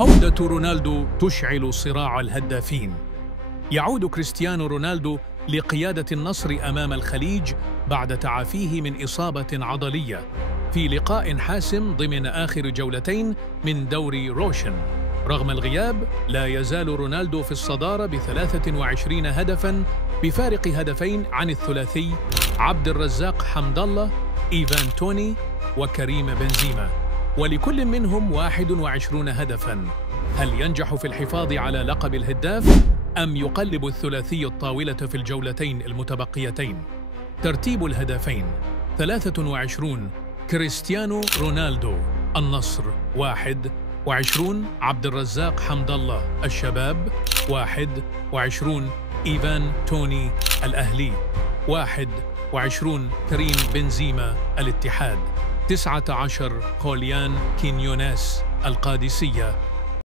عودة رونالدو تشعل صراع الهدافين. يعود كريستيانو رونالدو لقيادة النصر أمام الخليج بعد تعافيه من إصابة عضلية في لقاء حاسم ضمن آخر جولتين من دوري روشن. رغم الغياب، لا يزال رونالدو في الصدارة ب23 هدفاً بفارق هدفين عن الثلاثي عبد الرزاق حمد الله، إيفان توني وكريم بنزيما، ولكل منهم 21 هدفاً. هل ينجح في الحفاظ على لقب الهداف أم يقلب الثلاثي الطاولة في الجولتين المتبقيتين؟ ترتيب الهدفين: 23 كريستيانو رونالدو النصر 21 عبد الرزاق حمد الله الشباب 21 إيفان توني الأهلي 21 كريم بنزيما الاتحاد 19 خوليان كينيوناس القادسية